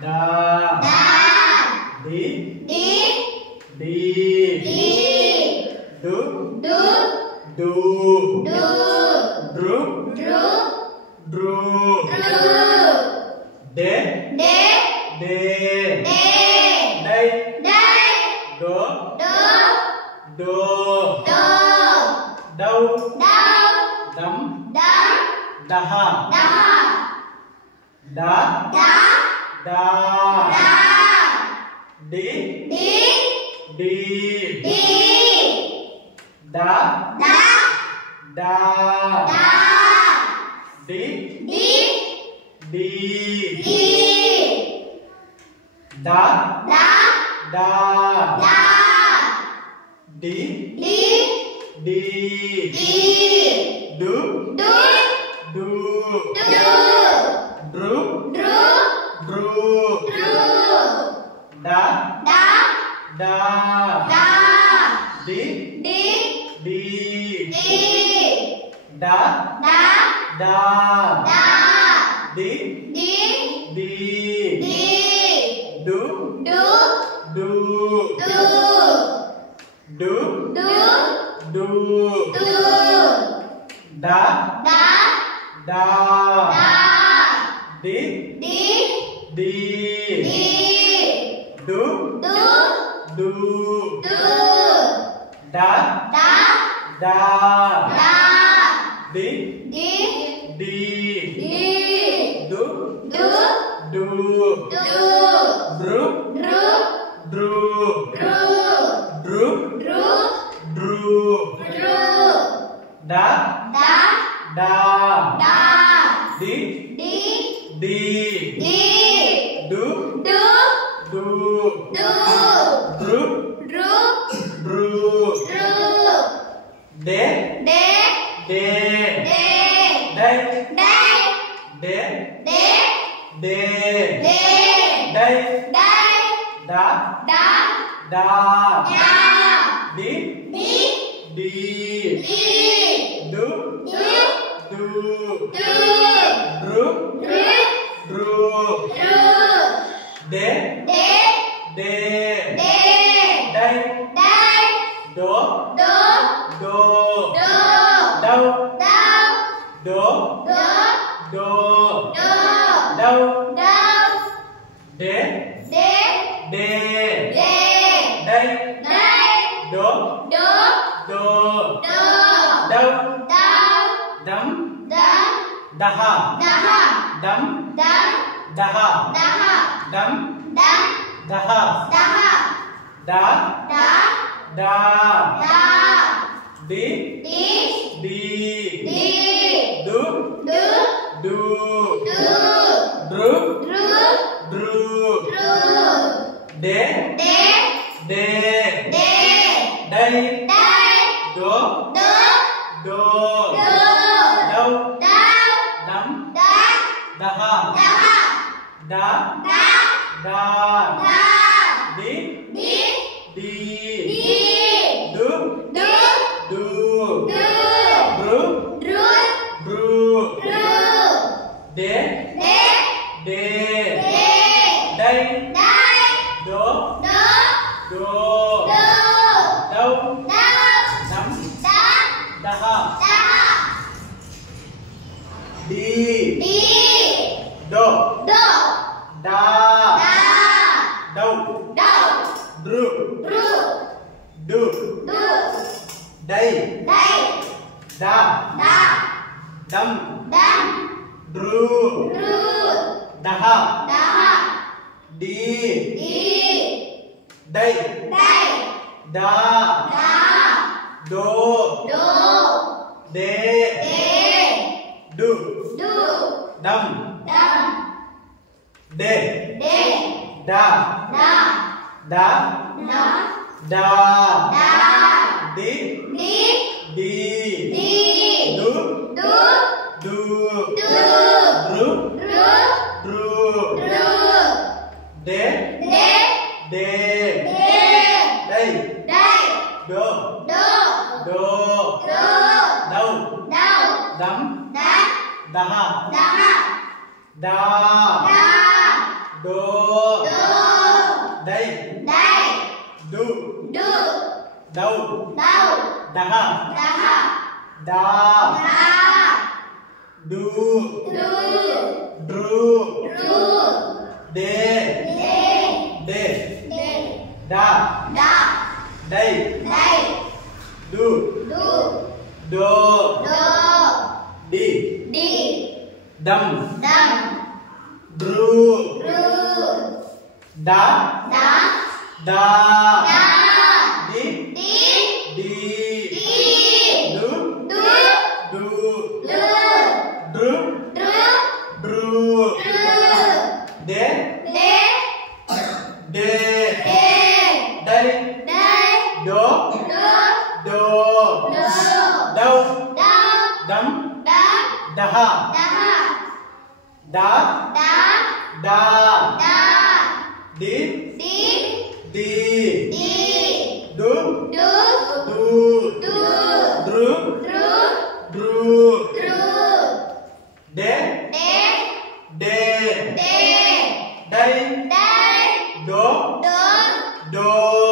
Da. Da. Di. Di. Di. Di. Du. Du. Du. Du. Dru. Dru. Dru. Dru. De. De. De. De. Dai. Dai. Do. Do. Do. Do. Dau. Dau. Dam. Dam. Daha. Daha. Da. Da. Da. Da. Di. Di. Di. Di. Da. Da. Da. Da. Di. Di. Di. Di. Da. Da. Da. Da. Di. Di. Di. Di. Du. Du. Du. Du. Dru. Dru. Dru. Dru. Da. Da. Da. Da. Di. Di. Di. Di. Da. Da. Da. Da. Di. Di. Di. Di. Du. Du. Du. Du. Du. Du. Du. Du. Da. Da. Da. Da. Di. Di. Di. Di. Du. Du. Du. Du. Da. Da. Da. Da. Di. Di. Di. Di. Du. Du. Du. Du. Dru. Dru. Dru. Dru. Dru. Dru. Dru. Dru. Da. Da. Da. Da. Di. Di. Di. Di. Du. Du. Du. Du. Dru. Dru. Dru. Dru. De. De. De. De. Dai. Dai. De. De. De. De. Dai. Dai. Da. Da. Da. Da. Di. Di. Di. Di. Du. Du. Du. Du. Dru. Dru. Dru. Dru. De. De. De. De. Dai. Dai. Do. Do. Do. Do. Dau. Dau. Do. Do. Do. Do. Dau. Dau. De. De. De. De. Dai. Dai. Do. Do. Do. Do. Dau. Dau. Dam. Dam. Daha. Daha. Dam. Dam. Daha. Daha. Dam. Dam. Daha. Daha. Da. Da. Da. Da. Di. Di. Di. Di. Du. Du. Du. Du. Dru. Dru. Dru. Dru. De. De. De. De. Dai. Dai. Do. Do. Do. Do. Dau. Dau. Dam. Dam. Daha. Daha. Da. Da. Da. Da. Di. Di. Di. Di. Du. Du. Du. Du. Dru. Dru. Dru. Dru. De. De. De. De. Dai. Dai. Do. Do. Do. Do. Dau. Dau. Dam. Dam. Daha. Daha. Di. Di. Do. Do. Da. Da. Dau. Dau. Dru. Dru. Du. Du. Dai. Dai. Da. Da. Dam. Dam. Dru. Dru. Daha. Daha. Di. Di. Dai. Dai. Da. Da. Do. Do. De. De. Du. Du. Dam. Dam. De. De. Da. Da. Da. Da. Da. Da. Di. Di. Di. Di. Du. Du. Du. Du. Dru. Dru. Dru. Dru. De. De. De. De. Dai. Dai. Do. Do. Do. Do. Dau. Dau. Dam. Dam. Daha. Daha. Da. Da. Do. Dau. Dau. Daha. Daha. Da. Da. Du. Du. Dru. Ru. De. De. De. De. Da. Da. Dai. Dai. Du. Du. Do. Do. Di. Di. Dam. Dam. Dru. Ru. Da. Da. Da. Da. Di. Di. Di. Di. Du. Du. Du. Lu. Dru. Dru. Dru. Ru. De. De. De. De. Dai. Dai. Do. Do. Do. Do. Dau. Dau. Dam. Dam. Daha. Daha. Da. Da. Da. Da. Di. Di. Di. Di. Du. Du. Du. Du. Dru. Ru. Dru. Ru. De. De. De. De. Dai. Dai. Do. Do. Do.